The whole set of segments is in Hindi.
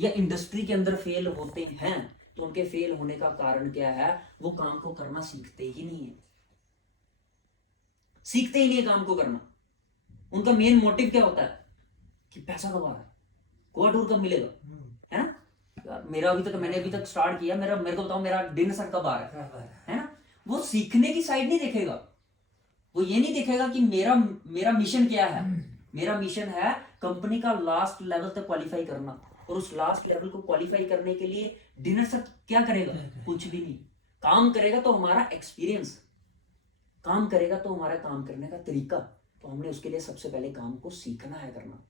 या इंडस्ट्री के अंदर फेल होते हैं, तो उनके फेल होने का कारण क्या है? वो काम को करना सीखते ही नहीं है, सीखते ही नहीं है काम को करना। उनका मेन मोटिव क्या होता है कि पैसा कमा रहा है, गोवा टूर कब मिलेगा, है ना? यार मेरा अभी तक, मैंने अभी तक स्टार्ट किया, मेरे को बताओ मेरा डिनर सर कब आ रहा है ना? वो सीखने की साइड नहीं देखेगा, वो ये नहीं देखेगा कि मेरा मेरा मिशन क्या है। मेरा मिशन है कंपनी का लास्ट लेवल तक क्वालिफाई करना, और उस लास्ट लेवल को क्वालिफाई करने के लिए डिनर सर क्या करेगा? कुछ भी नहीं। काम करेगा तो हमारा एक्सपीरियंस, काम करेगा तो हमारा काम करने का तरीका, तो हमने उसके लिए सबसे पहले काम को सीखना है करना।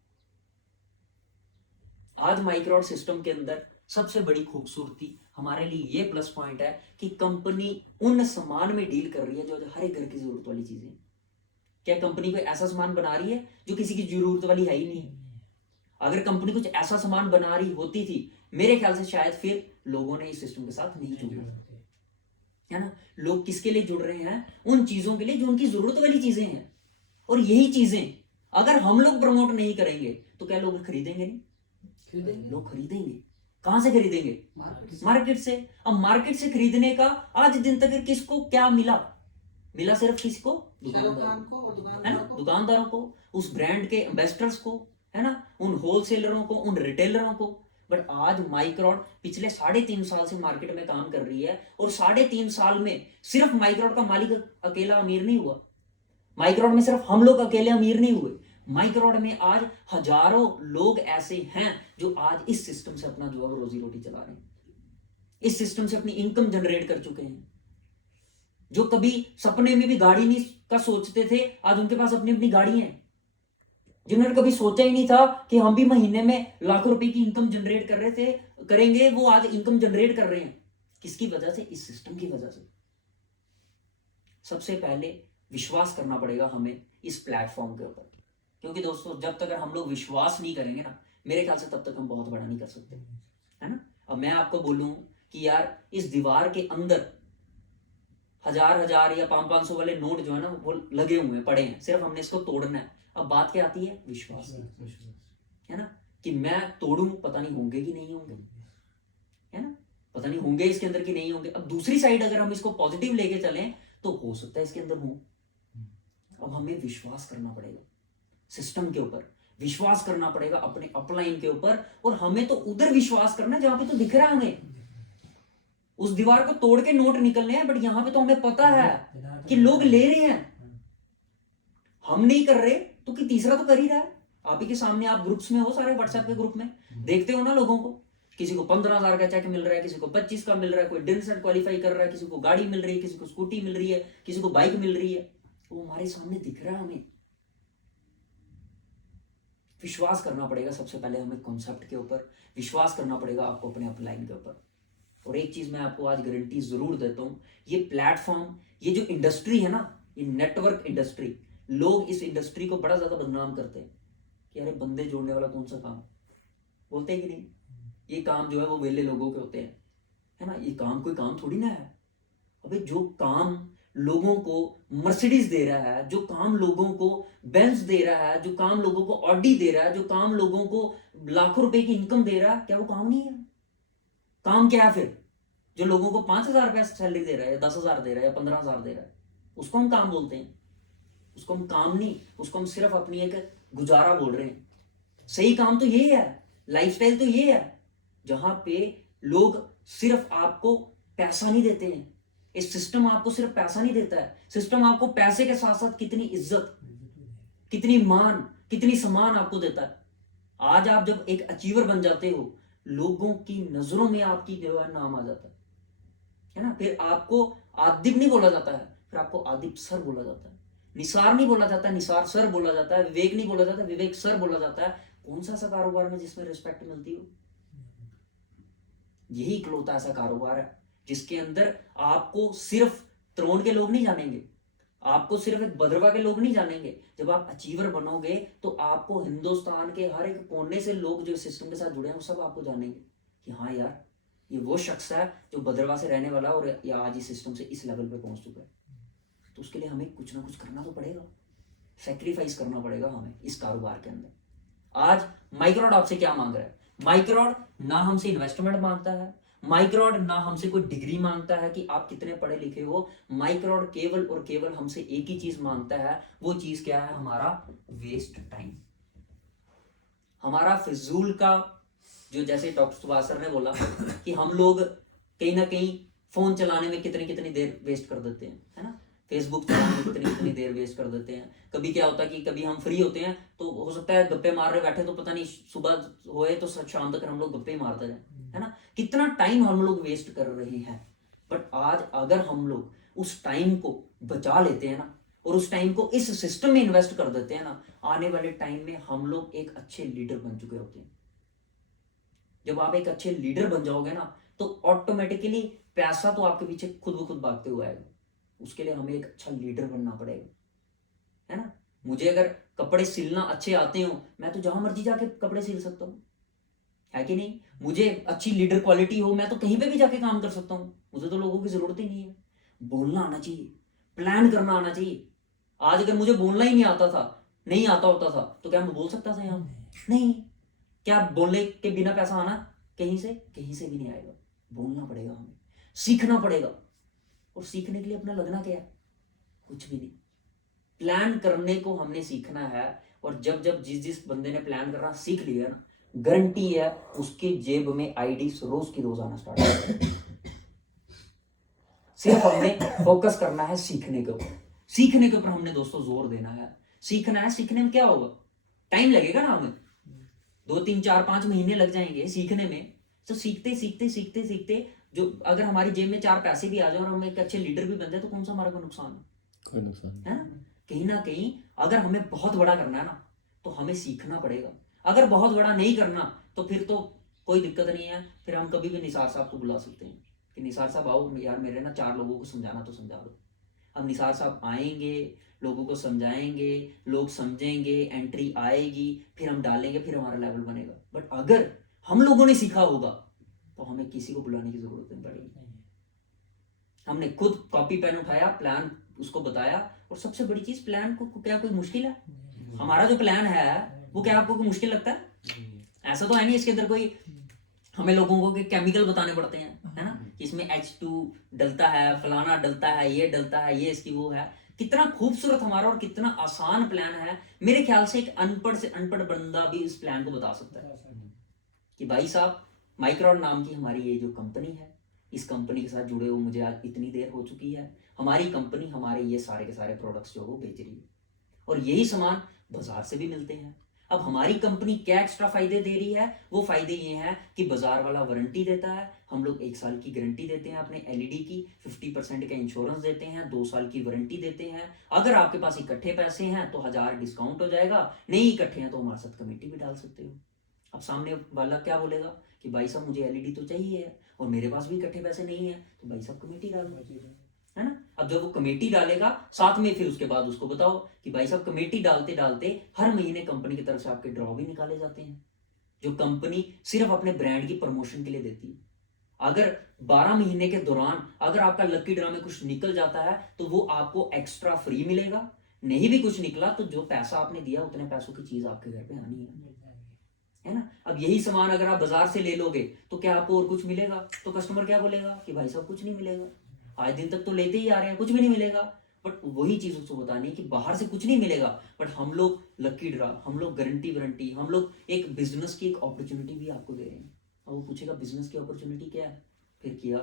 आज माइक्रोड सिस्टम के अंदर सबसे बड़ी खूबसूरती हमारे लिए ये प्लस पॉइंट है कि कंपनी उन सामान में डील कर रही है जो हर एक घर की जरूरत वाली चीजें। क्या कंपनी कोई ऐसा सामान बना रही है जो किसी की जरूरत वाली है ही नहीं? अगर कंपनी कुछ ऐसा सामान बना रही होती थी, मेरे ख्याल से शायद फिर लोगों ने इस सिस्टम के साथ नहीं जुड़ना, है ना? लोग किसके लिए जुड़ रहे हैं? उन चीजों के लिए जो उनकी जरूरत वाली चीजें हैं। और यही चीजें अगर हम लोग प्रमोट नहीं करेंगे तो क्या लोग खरीदेंगे? नहीं, लोग खरीदेंगे। कहां से खरीदेंगे? मार्केट से। अब मार्केट से खरीदने का आज दिन तक किसको क्या मिला? मिला सिर्फ किसको? दुकानदार को, है ना? दुकानदारों को, उस ब्रांड के एम्बेसडर्स को, है ना? उन होलसेलरों को, उन रिटेलरों को। बट आज माइक्रोन पिछले 3.5 साल से मार्केट में काम कर रही है, और 3.5 साल में सिर्फ माइक्रोन का मालिक अकेला अमीर नहीं हुआ, माइक्रोन में सिर्फ हम लोग अकेले अमीर नहीं हुए, माइक्रोन में आज हजारों लोग ऐसे हैं जो आज इस सिस्टम से अपना जो है रोजी रोटी चला रहे हैं, इस सिस्टम से अपनी इनकम जनरेट कर चुके हैं। जो कभी सपने में भी गाड़ी नहीं का सोचते थे, आज उनके पास अपनी अपनी गाड़ी है। जिन्होंने कभी सोचा ही नहीं था कि हम भी महीने में लाखों रुपए की इनकम जनरेट कर रहे थे करेंगे, वो आज इनकम जनरेट कर रहे हैं। किसकी वजह से? इस सिस्टम की वजह से। सबसे पहले विश्वास करना पड़ेगा हमें इस प्लेटफॉर्म के ऊपर, क्योंकि दोस्तों जब तक हम लोग विश्वास नहीं करेंगे ना, मेरे ख्याल से तब तक हम बहुत बड़ा नहीं कर सकते, है ना? अब मैं आपको बोलूं कि यार इस दीवार के अंदर 1000 1000 या 500 वाले नोट जो है ना वो लगे हुए हैं, पड़े हैं, सिर्फ हमने इसको तोड़ना है। अब बात क्या आती है? विश्वास की, है ना? कि मैं तोड़ूं, पता नहीं होंगे कि नहीं होंगे, है ना? पता नहीं होंगे इसके अंदर कि नहीं होंगे। अब दूसरी साइड अगर हम इसको पॉजिटिव लेके चलें तो हो सकता है इसके अंदर हो। अब हमें विश्वास करना पड़ेगा सिस्टम के ऊपर, विश्वास करना पड़ेगा अपने अपलाइन के ऊपर, और हमें तो उधर विश्वास करना है जहां पे तो दिख रहा है हमें। उस दीवार को तोड़ के नोट निकलने हैं, बट यहां पे तो हमें पता है कि लोग ले रहे हैं, हम नहीं कर रहे तो कि तीसरा तो कर ही रहा है। आप ही के सामने, आप ग्रुप्स में हो, सारे व्हाट्सएप के ग्रुप में देखते हो ना लोगों को, किसी को 15,000 का चेक मिल रहा है, किसी को 25 का मिल रहा है, कोई डिन सेट क्वालिफाई कर रहा है, किसी को गाड़ी मिल रही है, किसी को स्कूटी मिल रही है, किसी को बाइक मिल रही है। वो हमारे सामने दिख रहा है हमें। विश्वास करना पड़ेगा सबसे पहले हमें कॉन्सेप्ट के ऊपर, विश्वास करना पड़ेगा आपको अपने अपलाइन के ऊपर। और एक चीज मैं आपको आज गारंटी जरूर देता हूं, ये प्लेटफॉर्म, ये जो इंडस्ट्री है ना, ये नेटवर्क इंडस्ट्री, लोग इस इंडस्ट्री को बड़ा ज्यादा बदनाम करते हैं कि अरे बंदे जोड़ने वाला कौन सा काम, बोलते हैं कि नहीं? ये काम जो है वो वेले लोगों के होते हैं, है ना? ये काम कोई काम थोड़ी ना है। अबे जो काम लोगों को मर्सिडीज दे रहा है, जो काम लोगों को बेंज दे रहा है, जो काम लोगों को ऑडी दे रहा है, जो काम लोगों को लाखों रुपए की इनकम दे रहा है, क्या वो काम नहीं है? काम क्या है फिर? जो लोगों को 5,000 रुपया सैलरी दे रहा है, या 10,000 दे रहा है, या 15,000 दे रहा है, उसको हम काम बोलते हैं? उसको हम काम नहीं, उसको हम सिर्फ अपनी एक गुजारा बोल रहे हैं। सही काम तो ये है, लाइफस्टाइल तो ये है, जहां पे लोग सिर्फ आपको पैसा नहीं देते हैं। इस सिस्टम आपको सिर्फ पैसा नहीं देता है, सिस्टम आपको पैसे के साथ साथ कितनी इज्जत, कितनी मान, कितनी सम्मान आपको देता है। आज आप जब एक अचीवर बन जाते हो, लोगों की नजरों में आपकी जो है नाम आ जाता है ना? फिर आपको आदिब नहीं बोला जाता है, फिर आपको आदिब सर बोला जाता है। निसार नहीं बोला जाता, निसार सर बोला जाता है। विवेक नहीं बोला जाता, विवेक सर बोला जाता है। कौन सा ऐसा कारोबार में जिसमें रिस्पेक्ट मिलती हो? यही इकलौता ऐसा कारोबार है जिसके अंदर आपको सिर्फ त्रोण के लोग नहीं जानेंगे, आपको सिर्फ एक भद्रवा के लोग नहीं जानेंगे। जब आप अचीवर बनोगे तो आपको हिंदुस्तान के हर एक कोने से लोग जो सिस्टम के साथ जुड़े हैं वो सब आपको जानेंगे कि हाँ यार, ये वो शख्स है जो भद्रवा से रहने वाला और या आज इस सिस्टम से इस लेवल पे पहुंच चुका है। तो उसके लिए हमें कुछ ना कुछ करना तो पड़ेगा, सेक्रीफाइस करना पड़ेगा हमें इस कारोबार के अंदर। आज माइक्रोड आपसे क्या मांग रहा है? माइक्रोड ना हमसे इन्वेस्टमेंट मांगता है, माइक्रोड ना हमसे कोई डिग्री मांगता है कि आप कितने पढ़े लिखे हो। माइक्रोड केवल और केवल हमसे एक ही चीज मांगता है, वो चीज क्या है? हमारा वेस्ट टाइम, हमारा फिजूल का जो, जैसे डॉक्टर सुभाष ने बोला कि हम लोग कहीं ना कहीं फोन चलाने में कितनी कितनी देर वेस्ट कर देते हैं, है ना, फेसबुक चलाने में कितनी कितनी देर वेस्ट कर देते हैं। कभी क्या होता है कि कभी हम फ्री होते हैं तो हो सकता है गप्पे मार रहे बैठे तो पता नहीं सुबह होए तो शाम तक हम लोग गप्पे ही मारते रहे, है ना, कितना टाइम हम लोग वेस्ट कर रहे हैं। बट आज अगर हम लोग उस टाइम को बचा लेते हैं ना, और उस टाइम को इस सिस्टम में इन्वेस्ट कर देते हैं ना, आने वाले टाइम में हम लोग एक अच्छे लीडर बन चुके होते हैं। जब आप एक अच्छे लीडर बन जाओगे ना, तो ऑटोमेटिकली पैसा तो आपके पीछे खुद ब खुद भागते हुए आएगा। उसके लिए हमें एक अच्छा लीडर बनना पड़ेगा, है ना। मुझे अगर कपड़े सिलना अच्छे आते हो, मैं तो जहां मर्जी जाके कपड़े सिल सकता हूँ, है कि नहीं। मुझे अच्छी लीडर क्वालिटी हो, मैं तो कहीं पे भी जाके काम कर सकता हूँ, मुझे तो लोगों की जरूरत ही नहीं है। बोलना आना चाहिए, प्लान करना आना चाहिए। आज अगर मुझे बोलना ही नहीं आता था, नहीं आता होता था, तो क्या मैं बोल सकता था यहाँ? नहीं। क्या बोलने के बिना पैसा आना कहीं से भी नहीं आएगा। बोलना पड़ेगा, हमें सीखना पड़ेगा। और सीखने के लिए अपना लगना क्या है? कुछ भी नहीं। प्लान करने को हमने सीखना है। और जब जब जिस जिस बंदे ने प्लान करना सीख लिया ना, गारंटी है उसके जेब में आईडी रोज की रोज आना स्टार्ट हो। सिर्फ हमने फोकस करना है सीखने के ऊपर, सीखने के ऊपर हमने दोस्तों जोर देना है। सीखना है, सीखने में क्या होगा? टाइम लगेगा ना, हमें 2 3 4 5 महीने लग जाएंगे सीखने में। तो सीखते सीखते सीखते सीखते जो अगर हमारी जेब में 4 पैसे भी आ जाए और हम एक अच्छे लीडर भी बन जाए, तो कौन सा हमारा कोई नुकसान है? कोई नुकसान है ना कहीं अगर हमें बहुत बड़ा करना है ना, तो हमें सीखना पड़ेगा। अगर बहुत बड़ा नहीं करना तो फिर तो कोई दिक्कत नहीं है, फिर हम कभी भी निसार साहब को बुला सकते हैं कि निसार साहब आओ यार, मेरे ना 4 लोगों को समझाना तो समझा दो। अब निसार साहब आएंगे, लोगों को समझाएंगे, लोग समझेंगे, एंट्री आएगी, फिर हम डालेंगे, फिर हमारा लेवल बनेगा। बट अगर हम लोगों ने सीखा होगा तो हमें किसी को बुलाने की जरूरत नहीं पड़ेगी। हमने खुद कॉपी पेन उठाया, प्लान उसको बताया। और सबसे बड़ी चीज, प्लान को क्या कोई मुश्किल है? हमारा जो प्लान है वो क्या आपको कोई मुश्किल लगता है? ऐसा तो है नहीं इसके अंदर कोई हमें लोगों को के केमिकल बताने पड़ते हैं, है ना, कि इसमें H2 डलता है, फलाना डलता है, ये डलता है, ये इसकी वो है। कितना खूबसूरत हमारा और कितना आसान प्लान है। मेरे ख्याल से एक अनपढ़ से अनपढ़ बंदा भी इस प्लान को बता सकता है कि भाई साहब, माइक्रोन नाम की हमारी ये जो कंपनी है, इस कंपनी के साथ जुड़े हुए मुझे आज इतनी देर हो चुकी है। हमारी कंपनी हमारे ये सारे के सारे प्रोडक्ट्स जो वो बेच रही है, और यही सामान बाजार से भी मिलते हैं। अब हमारी कंपनी क्या एक्स्ट्रा फायदे दे रही है? वो फायदे ये हैं कि बाजार वाला वारंटी देता है, हम लोग 1 साल की गारंटी देते हैं अपने एलईडी की, 50% का इंश्योरेंस देते हैं, 2 साल की वारंटी देते हैं। अगर आपके पास इकट्ठे पैसे हैं तो 1000 डिस्काउंट हो जाएगा, नहीं इकट्ठे हैं तो हमारे साथ कमेटी भी डाल सकते हो। अब सामने वाला क्या बोलेगा कि भाई साहब मुझे एलईडी तो चाहिए है और मेरे पास भी इकट्ठे पैसे नहीं है, तो भाई साहब कमेटी डालो, है ना। अब जब वो कमेटी डालेगा साथ में, फिर उसके बाद उसको बताओ कि भाई साहब कमेटी डालते डालते हर महीने कंपनी की तरफ से आपके ड्रॉ भी निकाले जाते हैं, जो कंपनी सिर्फ अपने ब्रांड की प्रमोशन के लिए देती है। अगर 12 महीने के दौरान अगर आपका लकी ड्रॉ में कुछ निकल जाता है तो वो आपको एक्स्ट्रा फ्री मिलेगा। नहीं भी कुछ निकला तो जो पैसा आपने दिया उतने पैसों की चीज आपके घर पे आनी है ना। अब यही सामान अगर आप बाजार से ले लोगे तो क्या आपको और कुछ मिलेगा? तो कस्टमर क्या बोलेगा कि भाई साहब कुछ नहीं मिलेगा, आज दिन तक तो लेते ही आ रहे हैं, कुछ भी नहीं मिलेगा। बट वही चीज उसको बतानी है कि बाहर से कुछ नहीं मिलेगा, बट हम लोग लकी ड्रा, हम लोग गारंटी वारंटी, हम लोग एक बिजनेस की एक अपॉर्चुनिटी भी आपको दे रहे हैं। और वो पूछेगा बिजनेस की अपॉर्चुनिटी क्या है? फिर किया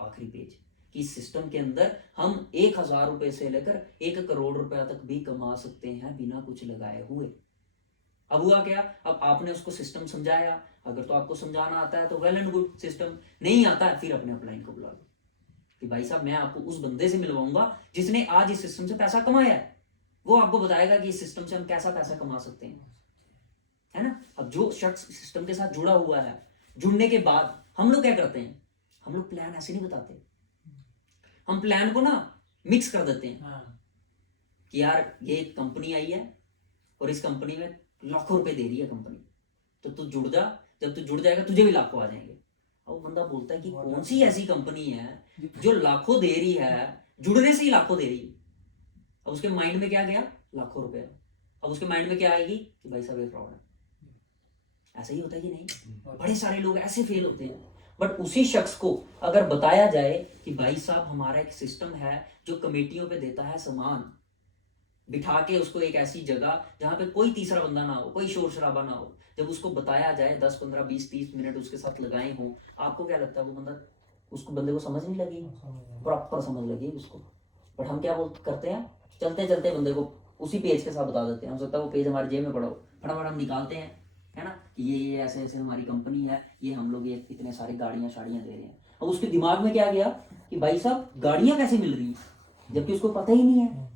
आखिरी पेज कि इस सिस्टम के अंदर हम 1000 रुपए से लेकर 1 करोड़ रुपया तक भी कमा सकते हैं बिना कुछ लगाए हुए। अब हुआ क्या? अब आपने उसको सिस्टम समझाया, अगर तो आपको समझाना आता है तो वेल एंड गुड, सिस्टम नहीं आता है फिर अपने अपलाइन को बुला लो कि भाई साहब मैं आपको उस बंदे से मिलवाऊंगा जिसने आज इस सिस्टम से पैसा कमाया है। वो आपको बताएगा कि इस सिस्टम से हम कैसा पैसा कमा सकते हैं, है ना। अब जो शख्स सिस्टम के साथ जुड़ा हुआ है, जुड़ने के बाद हम लोग क्या करते हैं? हम लोग प्लान ऐसे नहीं बताते, हम प्लान को ना मिक्स कर देते हैं कि यार ये एक कंपनी आई है और इस कंपनी में लाखों रुपए दे रही है कंपनी, तो तू जुड़ जा, जब तू जुड़ जाएगा तुझे भी लाखों आ जाएंगे। अब बंदा बोलता है कि कौन सी ऐसी कंपनी है जो लाखों दे रही है, जुड़ने से ही लाखों दे रही है। अब उसके माइंड में क्या गया? लाखों रुपए। अब उसके माइंड में क्या आएगी कि भाई साहब ये फ्रॉड है। ऐसा ही होता है कि नहीं? बड़े सारे लोग ऐसे फेल होते हैं। बट उसी शख्स को अगर बताया जाए कि भाई साहब हमारा एक सिस्टम है जो कमेटियों पे देता है सामान, बिठा के उसको एक ऐसी जगह जहां पे कोई तीसरा बंदा ना हो, कोई शोर शराबा ना हो, जब उसको बताया जाए 10 15 20 30 मिनट उसके साथ लगाए हो, आपको क्या लगता है वो बंदा, उसको बंदे को समझ नहीं लगी? प्रॉपर समझ लगी उसको। बट हम क्या करते हैं, चलते चलते बंदे को उसी पेज के साथ बता देते हैं, हो सकता है वो पेज हमारे जेब में पड़ा हो, फटाफट हम निकालते हैं, है ना, कि ये ऐसे ऐसे हमारी कंपनी है, ये हम लोग ये इतने सारे गाड़ियाँ शाड़ियाँ दे रहे हैं। अब उसके दिमाग में क्या गया कि भाई साहब गाड़ियाँ कैसे मिल रही हैं, जबकि उसको पता ही नहीं है,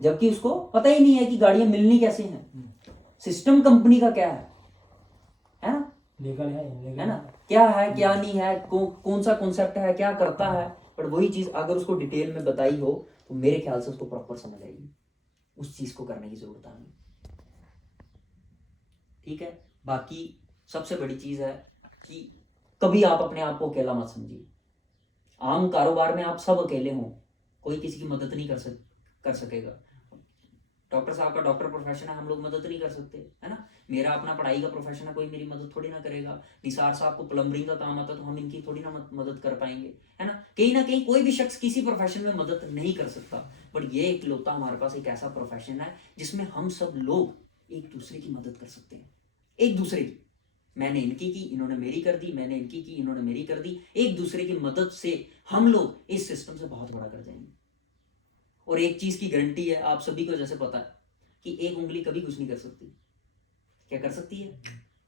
जबकि उसको पता ही नहीं है कि गाड़ियां मिलनी कैसे हैं, सिस्टम कंपनी का क्या है ना, लीगल है ना, क्या है क्या नहीं है, कौन सा कॉन्सेप्ट है, क्या करता है। पर वही चीज अगर उसको डिटेल में बताई हो तो मेरे ख्याल से उसको प्रॉपर समझ आएगी, उस चीज को करने की जरूरत है हमें। ठीक है, बाकी सबसे बड़ी चीज है कि कभी आप अपने आप को अकेला मत समझिए। आम कारोबार में आप सब अकेले हों, कोई किसी की मदद नहीं कर सकेगा। डॉक्टर साहब का डॉक्टर प्रोफेशन है, हम लोग मदद नहीं कर सकते, है ना। मेरा अपना पढ़ाई का प्रोफेशन है, कोई मेरी मदद थोड़ी ना करेगा। निसार साहब को प्लम्बरिंग का काम आता तो हम इनकी थोड़ी ना मदद कर पाएंगे, है ना कहीं कोई भी शख्स किसी प्रोफेशन में मदद नहीं कर सकता। पर ये इकलौता हमारे पास एक ऐसा प्रोफेशन है जिसमें हम सब लोग एक दूसरे की मदद कर सकते हैं, एक दूसरे की। मैंने इनकी की, इन्होंने मेरी कर दी, मैंने इनकी की, इन्होंने मेरी कर दी। एक दूसरे की मदद से हम लोग इस सिस्टम से बहुत बड़ा कर जाएंगे। और एक चीज की गारंटी है, आप सभी को जैसे पता है कि एक उंगली कभी कुछ नहीं कर सकती, क्या कर सकती है?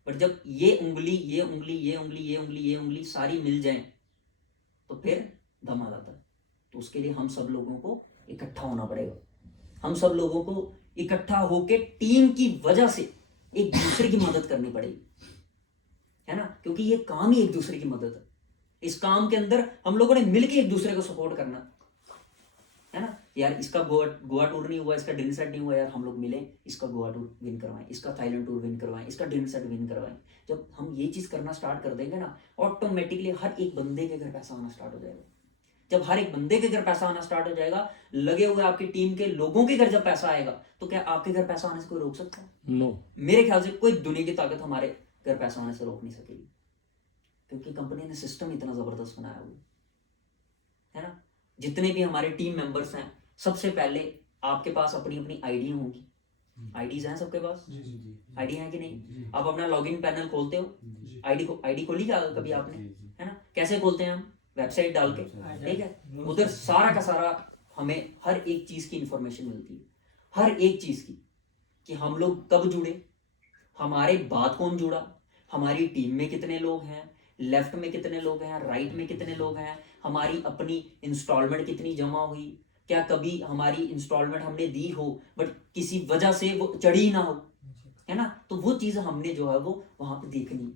पर जब ये उंगली ये उंगली ये उंगली ये उंगली ये उंगली सारी मिल जाए तो फिर दम आ जाता है। तो उसके लिए हम सब लोगों को इकट्ठा होना पड़ेगा, हम सब लोगों को इकट्ठा होकर टीम की वजह से एक दूसरे की मदद करनी पड़ेगी, है ना, क्योंकि ये काम ही एक दूसरे की मदद है। इस काम के अंदर हम लोगों ने मिलकर एक दूसरे को सपोर्ट करना है ना। यार इसका गोवा टूर नहीं हुआ, इसका डिनर सेट नहीं हुआ, यार हम लोग मिले, इसका गोवा टूर विन करवाएं, इसका थाईलैंड टूर विन करवाएं, इसका डिनर सेट विन करवाएं। जब हम ये चीज करना स्टार्ट कर देंगे ना, ऑटोमेटिकली हर एक बंदे के घर पैसा आना स्टार्ट हो जाएगा। जब हर एक बंदे के घर पैसा आना स्टार्ट हो जाएगा, लगे हुए आपकी टीम के लोगों के घर जब पैसा आएगा, तो क्या आपके घर पैसा आने से कोई रोक सकता है? नो। मेरे ख्याल से कोई दुनिया की ताकत हमारे घर पैसा आने से रोक नहीं सकेगी, क्योंकि कंपनी ने सिस्टम इतना जबरदस्त बनाया हुआ है ना। जितने भी हमारे टीम मेंबर्स हैं, सबसे पहले आपके पास अपनी अपनी आईडी होंगी, आईडीज हैं सबके पास, आईडी है कि नहीं? आप अपना लॉगिन पैनल खोलते हो, आईडी खोली क्या कभी आपने, है ना? कैसे खोलते हैं हम? वेबसाइट डाल के, ठीक है, उधर सारा का सारा हमें हर एक चीज की इंफॉर्मेशन मिलती है, हर एक चीज की, कि हम लोग कब जुड़े, हमारे बाद कौन जुड़ा, हमारी टीम में कितने लोग हैं, लेफ्ट में कितने लोग हैं, राइट में कितने लोग हैं, हमारी अपनी इंस्टॉलमेंट कितनी जमा हुई, क्या कभी हमारी इंस्टॉलमेंट हमने दी हो बट किसी वजह से वो चढ़ी ना हो, है ना। तो वो चीज़ हमने जो है वो वहाँ पे देखनी,